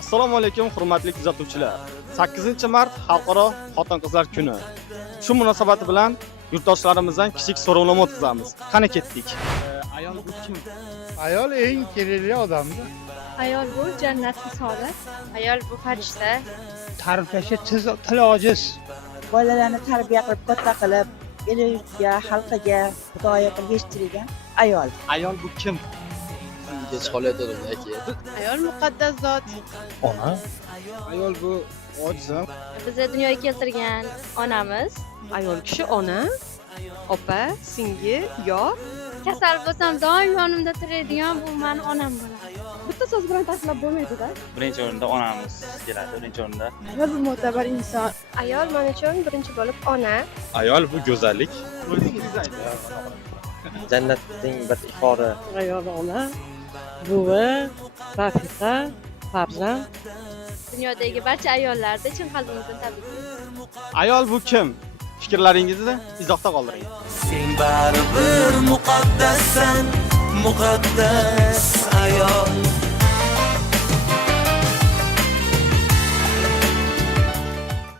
Assalomu alaykum hurmatli kuzatuvchilar. 8-mart Xalqaro xotin-qizlar kuni. Shu munosabati bilan yurtdoshlarimizdan kichik so'rovnoma o'tkazamiz. Qani ketdik. Ayol bu kim? Ayol eng kerakli odamdir. Ayol bu jannat misoli. Ayol bu farishta. Ta'riflashga til ojiz. Bolalarni tarbiya qilib, katta qilib, el yurtga, xalqiga hidoya qilib yetishtirgan ayol. Ayol bu kim? Kech qolyotdi aka. Ayol muqaddas zot. Ona. Ayol bu ojiz. Bizni dunyoga keltirgan onamiz. Ayol kishi ona, opa, singil, yor. Kasal bo'lsam doim yonimda turadigan bu meni onam bo'ladi. Bitta so'z bilan ta'riflab bo'lmaydi-da. Birinchi o'rinda onamiz keladi, birinchi o'rinda. Ayol bu mo'tabar inson. Ayol men uchun birinchi bo'lib ona. Ayol bu go'zallik. Jannatning bir ifori. Ayol ona, buvi, rafiqa, farzand. Dunyodagi barcha ayollarni chin qalbimizdan tabriklayman. Ayol bu kim? Fikrlaringizni izohda qoldiring. Sen baribir muqaddassan, muqaddas ayol.